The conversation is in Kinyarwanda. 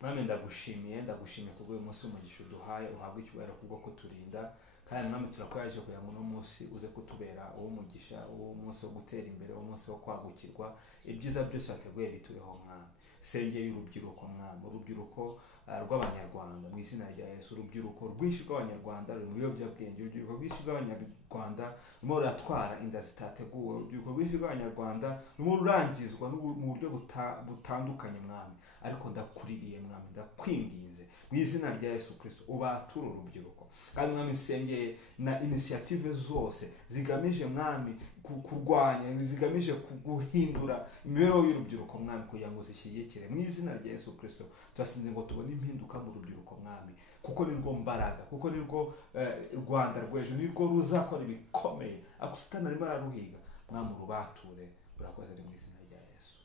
mwami ndagushimiye kubwo uyu munsi umugisha uduhaye uhabwe icyubahiro kubwo kuturinda kandi mwami turakwaje kugira ngo uno munsi uze kutubera uw'umugisha umunsi wo gutera imbere umunsi wo kwagukirwa ibyiza byose wateguye bitubeho mwami sengeye y'urubyiruko mwami urubyiruko rw'abanyarwanda mu izina rya Yesu urubyiruko rwinshi rw'abanyarwanda ruri mu biyobyabwenge urubyiruko rwinshi rw'abanyarwanda rurimo ruratwara inda zitateguwe urubyiruko rwinshi rw'abanyarwanda rurimo rurangizwa mu buryo butandukanye mwami ariko ndakuririye mwami ndakwinginze mu izina rya Yesu Kristo ubature urubyiruko kandi mwami sengeye na initiative zose zigamije mwami kurwanya zigamije guhindura imibereho y'urubyiruko mwami kugira ngo zishyigikire mu izina rya Yesu Kristo turasinze ngo tubone impinduka mu rubyiruko mwami kuko nirwo mbaraga kuko nirwo Rwanda rw'ejo nirwo ruzakora ibikomeye ako Satani arimo araruhiga mwami urubature urakoze mu izina rya Yesu.